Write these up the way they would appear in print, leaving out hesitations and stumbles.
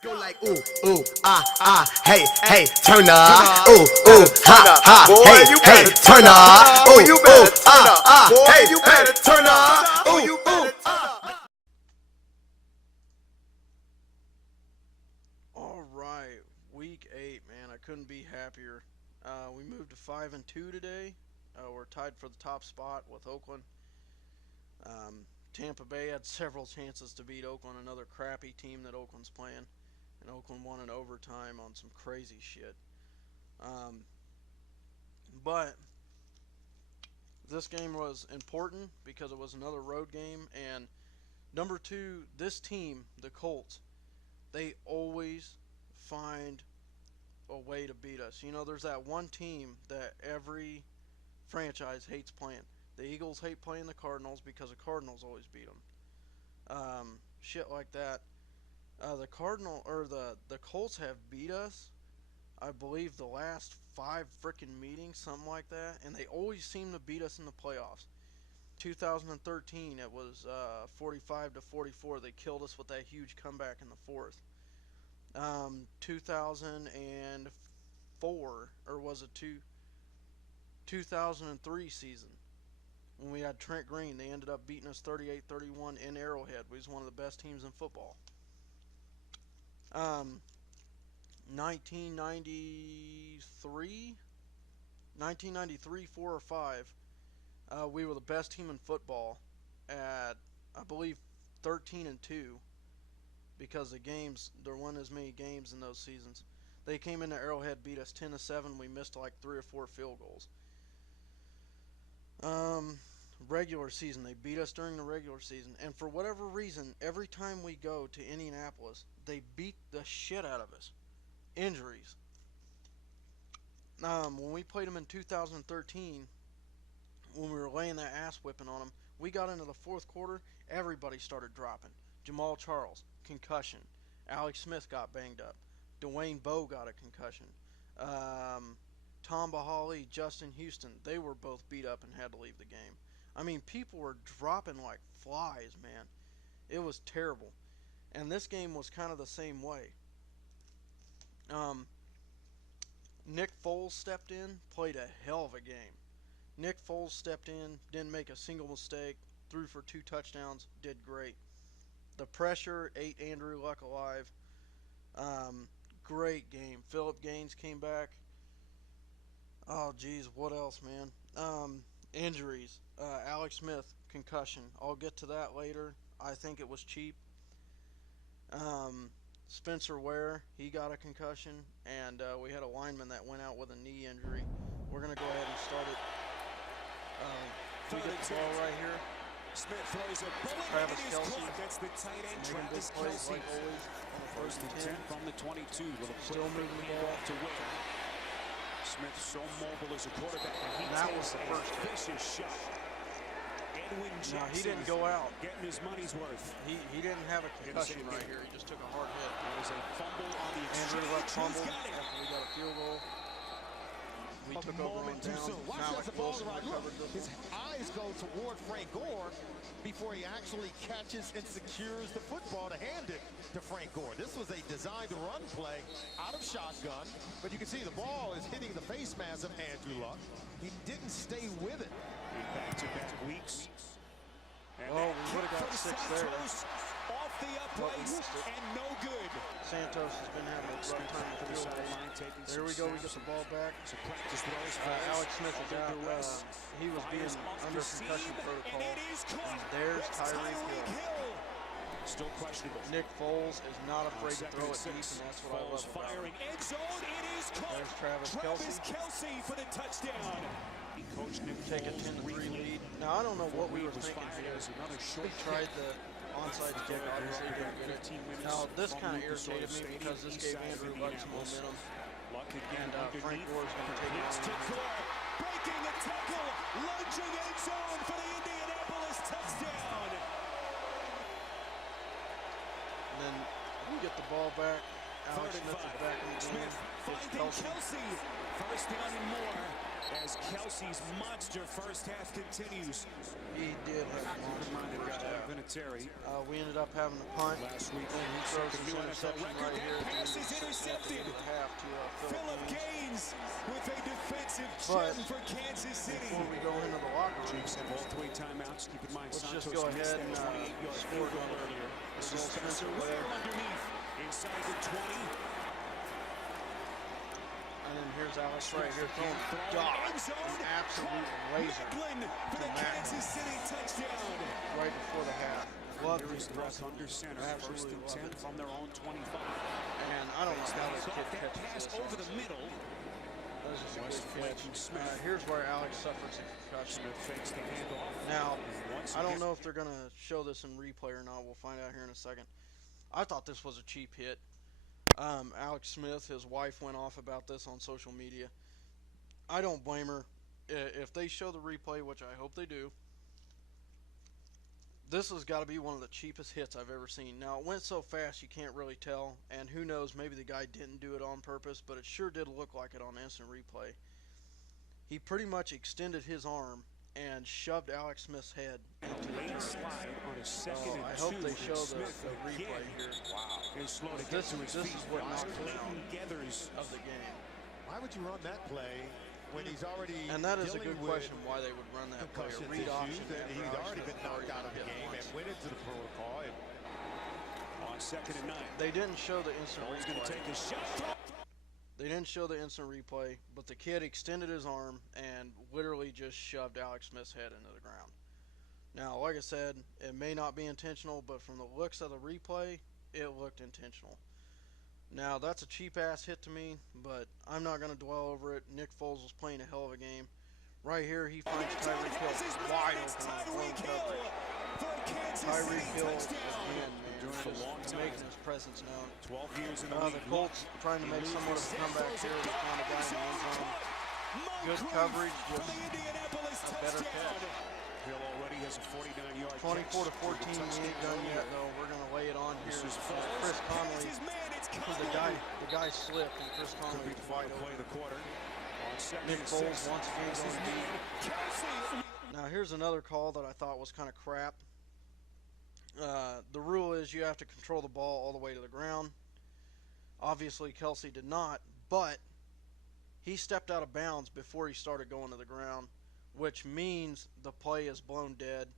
Go like ooh, ooh, hey, hey, turn up. Ooh, ooh, hey, hey, turn up. Ooh, you better turn up. Hey, you better turn up. Ooh, you better turn up. All right, week 8, man. I couldn't be happier. We moved to 5-2 today. We're tied for the top spot with Oakland. Tampa Bay had several chances to beat Oakland, another crappy team that Oakland's playing. And Oakland won in overtime on some crazy shit. But this game was important because it was another road game. And number 2, this team, the Colts, they always find a way to beat us. You know, there's that one team that every franchise hates playing. The Eagles hate playing the Cardinals because the Cardinals always beat them. Shit like that. The Colts have beat us, I believe, the last 5 freaking meetings, something like that, and they always seem to beat us in the playoffs. 2013, it was 45-44. They killed us with that huge comeback in the fourth. 2004, or was it 2003 season, when we had Trent Green, they ended up beating us 38-31 in Arrowhead. We was one of the best teams in football. 1993, 4 or 5, we were the best team in football at, I believe, 13-2, because the games, there weren't as many games in those seasons. They came into Arrowhead, beat us 10-7. We missed like 3 or 4 field goals. Regular season, they beat us during the regular season, and for whatever reason, every time we go to Indianapolis, they beat the shit out of us. Injuries. When we played them in 2013, when we were laying that ass whipping on them, we got into the fourth quarter, everybody started dropping. Jamal Charles, concussion. Alex Smith got banged up. Dwayne Bowe got a concussion. Tom Bahali, Justin Houston, they were both beat up and had to leave the game. I mean, people were dropping like flies, man. It was terrible. And this game was kind of the same way. Nick Foles stepped in, played a hell of a game. Nick Foles stepped in, didn't make a single mistake, threw for 2 touchdowns, did great. The pressure ate Andrew Luck alive. Great game. Phillip Gaines came back. Oh, geez, what else, man? Injuries. Alex Smith, concussion. I'll get to that later. I think it was cheap. Spencer Ware, he got a concussion, and we had a lineman that went out with a knee injury. We're going to go ahead and start it. We get the ball right here. Smith throws a bullet. Travis Kelce. That's the tight end, Travis Kelce. Like always, on the first and 10 from the 22. With a still moving the ball to win. Smith so mobile as a quarterback, and that was the first vicious shot. Edwin Jackson, no, he didn't go out. Getting his money's worth. He didn't have a concussion right here. He just took a hard hit. There was a fumble on the Andrew Luck fumbled after we got a field goal. We took over on down. Malik Wilson recovered this His eyes go toward Frank Gore before he actually catches and secures the football to hand it to Frank Gore. This was a designed run play out of shotgun, but you can see the ball is hitting the face mask of Andrew Luck. He didn't stay with it. In back-to-back weeks. And we would have got 6 there. Off the uprights and no good. Santos has been having a rough time with field goals. There we go. We get the ball back. Alex Smith is out. He was being under concussion protocol. And there's Tyreek Hill. Still questionable. Nick Foles is not afraid to throw it deep, and that's what I love about him. End zone. It is caught. There's Travis Kelce for the touchdown. Coach Nick take a 10-3 lead. Now, I don't know what we were thinking here. We tried the onside kick, obviously didn't get it. Now, this kind of irritated me because this gave Andrew Luck some momentum. And Frank Gore is going to take it on. Breaking the tackle, lunging end zone for the Indianapolis touchdown. And then we get the ball back. Alex Third and Smith is 5. back in the game. Smith It's finding Kelsey. Kelsey. First down and more as Kelsey's monster first half continues. He did have a monster first half. Vinatieri We ended up having a punt. last week. And he Set throws the this new NFL interception record. right here. That pass is at the intercepted. end of the half to Philip Philip Gaines. Gaines with a defensive But gem for Kansas City. Before we go into the locker room, Chiefs have all 3 timeouts. Keep in mind, let's Santos just go missed ahead and that 28-yard score field goal another earlier. This is goal Spencer Spencer Ware Ware. underneath inside the 20. and then here's Alex right here throwing a dot, an absolute laser Macklin for the Kansas City touchdown. right before the half. Love Here is this Russ throw. under center. First Absolutely and love 10 it. from their own 25. And I don't know how this kid Caught that catches pass this. over the honestly. middle. That was just a West good flanking catch. Smith. Here's where Alex suffers a concussion. Smith fakes the handoff. Now, Once I don't again- know if they're going to show this in replay or not. We'll find out here in a second. I thought this was a cheap hit. Alex Smith, his wife, went off about this on social media. I don't blame her. If they show the replay, which I hope they do, this has got to be one of the cheapest hits I've ever seen. Now, it went so fast you can't really tell, and who knows, maybe the guy didn't do it on purpose, but it sure did look like it on instant replay. He pretty much extended his arm and shoved Alex Smith's head into the Lane dirt. slide on a second and I 2. hope they and show the Smith replay again here. is slow to get This to his is feet. what Ross knocked him out Clayton Gathers of the game. Why would you run that play when he's already And that is a dealing good with question why they would run that play. A concussion read issues, option and after he'd Alex already Smith been knocked out of the hit game once. and went into the protocol. And on second and 9. They didn't show the instant Ball's going to replay. take a shot. They didn't show the instant replay, but the kid extended his arm and literally just shoved Alex Smith's head into the ground. Now, like I said, it may not be intentional, but from the looks of the replay, it looked intentional. Now, that's a cheap-ass hit to me, but I'm not going to dwell over it. Nick Foles was playing a hell of a game. Right here, he finds Tyreek Hill wide open on blown coverage. Tyreek Hill, again, man, Doing it a long just time. making his presence known. 12 years in the The league. Colts trying to make somewhat of a comeback here. They found a guy in the end zone. Good coverage, just a better catch. Hill already has a 49-yard 24 to 14, we ain't done yet though. We're gonna lay it on here. This is Chris Conley, because the guy slipped and Chris Could Conley be the was wide final play open. of the quarter. On second Nick and Foles 6. once again This is going deep. Kelsey. Now here's another call that I thought was kind of crap. The rule is you have to control the ball all the way to the ground. Obviously Kelsey did not, but he stepped out of bounds before he started going to the ground, which means the play is blown dead,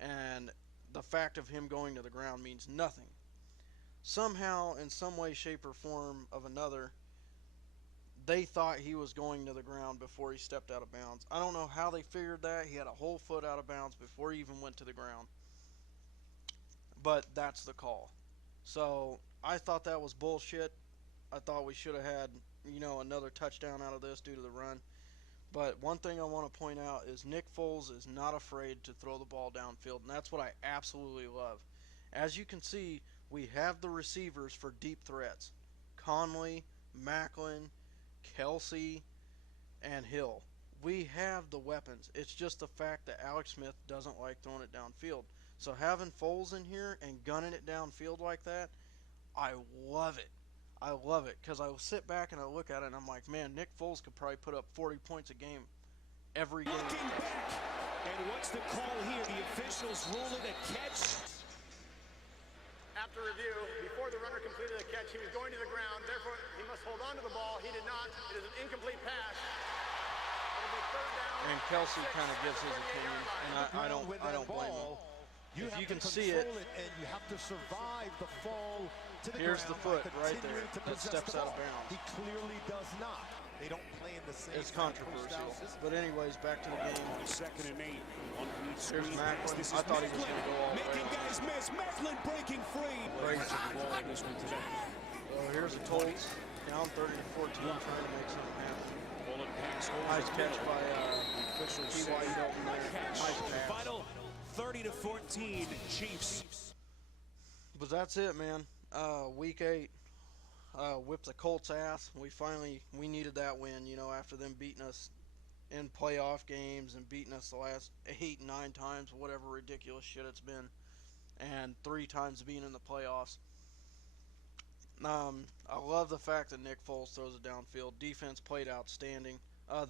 and the fact of him going to the ground means nothing. Somehow, in some way, shape, or form of another, they thought he was going to the ground before he stepped out of bounds. I don't know how they figured that. He had a whole foot out of bounds before he even went to the ground. But that's the call. So I thought that was bullshit. I thought we should have had, another touchdown out of this due to the run. But one thing I want to point out is Nick Foles is not afraid to throw the ball downfield, and that's what I absolutely love. As you can see, we have the receivers for deep threats. Conley, Macklin, Kelsey, and Hill. We have the weapons. It's just the fact that Alex Smith doesn't like throwing it downfield. So having Foles in here and gunning it downfield like that, I love it. I love it because I will sit back and I look at it and I'm like, man, Nick Foles could probably put up 40 points a game every game. Looking back. And what's the call here? The officials rule it a catch. After review, before the runner completed the catch, he was going to the ground. Therefore, he must hold on to the ball. He did not. It is an incomplete pass. It'll be third down. And Kelsey kind of gives his opinion, and I don't blame him. If you can see it, and you have to survive the fall to the here's the ground foot by right there continuing to that possess steps the out of ball. bounds. He clearly does not. They don't play in the same. It's kind of controversial. post-out system. But anyways, back to the game. Second and 8. One each Here's screen. Macklin. This I is thought he was Macklin going to go all the way making on. guys miss. Macklin breaking free. Great. Much of the ball in this one today. So here's the Colts, down 30 to 14, trying to make something happen. Bullet pass over Nice the catch middle. by Officials T.Y. say Hilton there. catch. Nice pass. Final 30 to 14 Chiefs. But that's it, man. Week 8, whipped the Colts' ass. We needed that win, after them beating us in playoff games and beating us the last 8, 9 times, whatever ridiculous shit it's been, and 3 times being in the playoffs. I love the fact that Nick Foles throws it downfield. Defense played outstanding.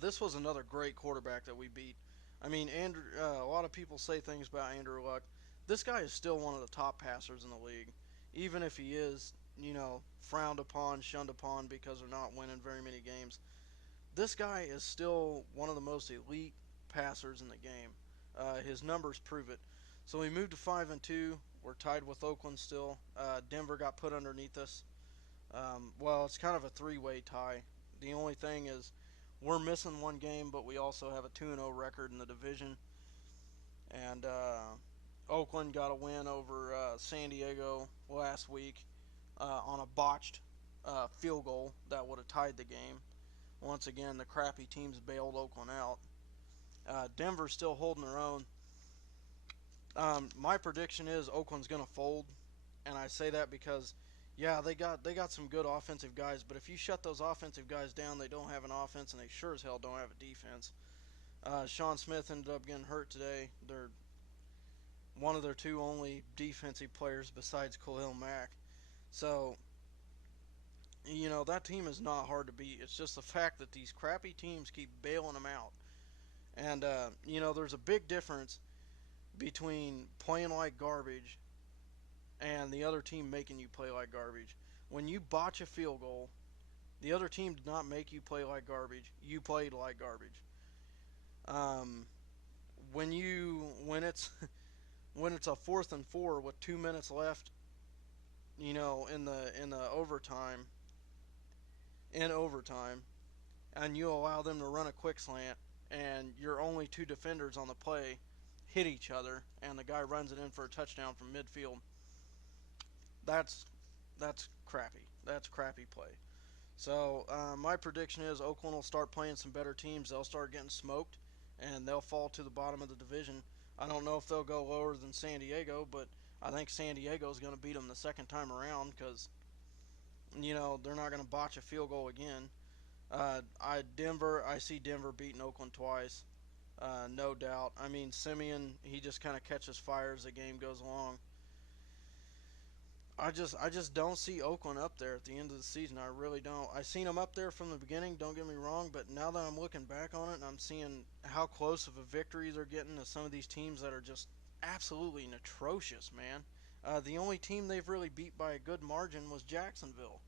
This was another great quarterback that we beat. I mean, Andrew. A lot of people say things about Andrew Luck. This guy is still one of the top passers in the league, even if he is, frowned upon, shunned upon because they're not winning very many games. This guy is still one of the most elite passers in the game. His numbers prove it. So we moved to 5-2. We're tied with Oakland still. Denver got put underneath us. Well, it's kind of a three-way tie. The only thing is we're missing one game, but we also have a 2-0 record in the division. And Oakland got a win over San Diego last week on a botched field goal that would have tied the game. Once again, the crappy teams bailed Oakland out. Denver's still holding their own. My prediction is Oakland's going to fold, and I say that because, yeah, they got some good offensive guys, but if you shut those offensive guys down, they don't have an offense, and they sure as hell don't have a defense. Sean Smith ended up getting hurt today. They're one of their two only defensive players besides Khalil Mack. So, that team is not hard to beat. It's just the fact that these crappy teams keep bailing them out. And, there's a big difference between playing like garbage and the other team making you play like garbage. When you botch a field goal, the other team did not make you play like garbage. You played like garbage. When it's when it's a 4th and 4 with 2 minutes left, in the overtime, and you allow them to run a quick slant, and your only two defenders on the play hit each other, and the guy runs it in for a touchdown from midfield. That's crappy. That's crappy play. So my prediction is Oakland will start playing some better teams. They'll start getting smoked, and they'll fall to the bottom of the division. I don't know if they'll go lower than San Diego, but I think San Diego is going to beat them the second time around because, they're not going to botch a field goal again. I see Denver beating Oakland twice. No doubt. I mean, Simeon, he just kind of catches fire as the game goes along. I just don't see Oakland up there at the end of the season. I really don't. I seen them up there from the beginning, don't get me wrong, but now that I'm looking back on it and I'm seeing how close of a victory they're getting to some of these teams that are just absolutely atrocious, man. The only team they've really beat by a good margin was Jacksonville,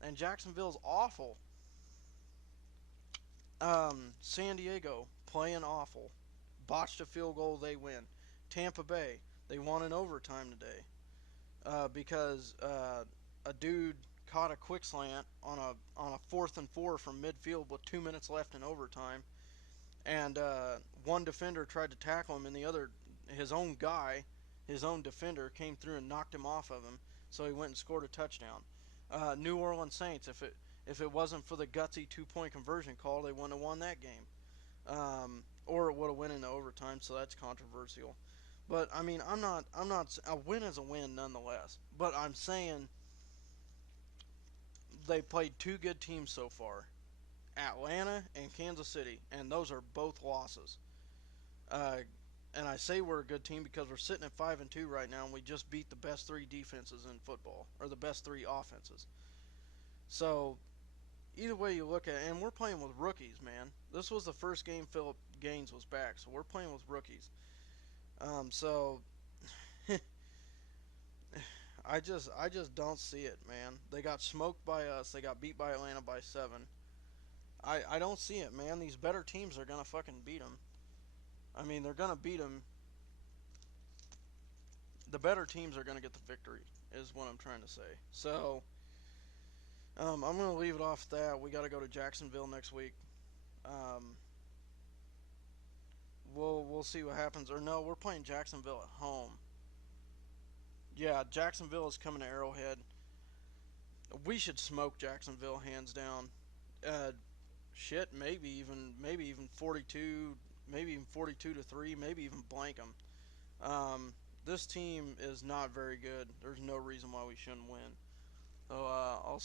and Jacksonville's awful. San Diego, playing awful. Botched a field goal, they win. Tampa Bay, they won in overtime today. Because a dude caught a quick slant on a 4th and 4 from midfield with 2 minutes left in overtime, and one defender tried to tackle him, and his own defender came through and knocked him off of him, so he went and scored a touchdown. New Orleans Saints, if it wasn't for the gutsy 2-point conversion call, they wouldn't have won that game, or it would have went into overtime, so that's controversial. But I mean, I'm not. A win is a win nonetheless. But I'm saying they played two good teams so far, Atlanta and Kansas City, and those are both losses. And I say we're a good team because we're sitting at 5-2 right now, and we just beat the best three defenses in football, or the best three offenses. So either way you look at it, and we're playing with rookies, man. This was the first game Philip Gaines was back, so we're playing with rookies. So I just don't see it, man. They got smoked by us. They got beat by Atlanta by 7. I don't see it, man. These better teams are gonna fucking beat them. I mean, they're gonna beat them. The better teams are gonna get the victory, is what I'm trying to say. So I'm gonna leave it off at that. We got to go to Jacksonville next week. We'll see what happens. Or no, we're playing Jacksonville at home. Yeah, Jacksonville is coming to Arrowhead. We should smoke Jacksonville hands down. Maybe even 42, maybe even 42-3, maybe even blank them. This team is not very good. There's no reason why we shouldn't win. So I'll